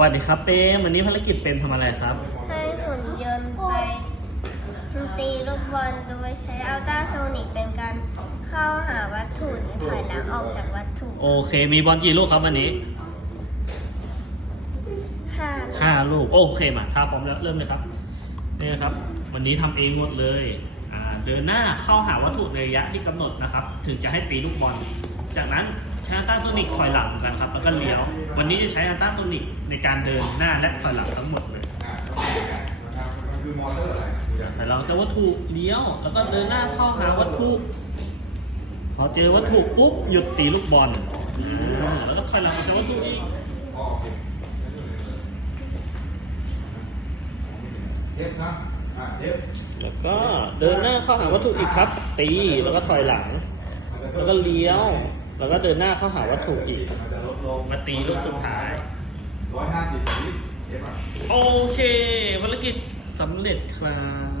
วัสดีครับเปมวันนี้ภารกิจเปมทำอะไรครับให้หุ่นยนต์ไปตีลูกบอลโดยใช้อัลตราโซนิกเป็นการเข้าหาวัตถุหรือถอยหลังออกจากวัตถุโอเคมีบอลกี่ลูกครับวันนี้5 ลูกโอเคมาถ้าพร้อมแล้วเริ่มเลยครับนี่ครับวันนี้ทำเองหมดเลยเดินหน้าเข้าหาวัตถุในระยะที่กำหนดนะครับถึงจะให้ตีลูกบอลจากนั้นใช้อัลตราโซนิกถอยหลังกันครับแล้วก็เลี้ยววันนี้จะใช้อัลตราโซนิกในการเดินหน้าและถอยหลังทั้งหมดเลยแต่เราจะวัตถุเลี้ยวแล้วก็เดินหน้าเข้าหาวัตถุพอเจอวัตถุปุ๊บหยุดตีลูกบอลแล้วก็ถอยหลังจากวัตถุอีกแล้วก็เดินหน้าเข้าหาวัตถุอีกครับตีแล้วก็ถอยหลังแล้วก็เลี้ยวแล้วก็เดินหน้าเข้าหาวัตถุอีกมาตีลูกสุดท้ายโอเคภารกิจสำเร็จครับ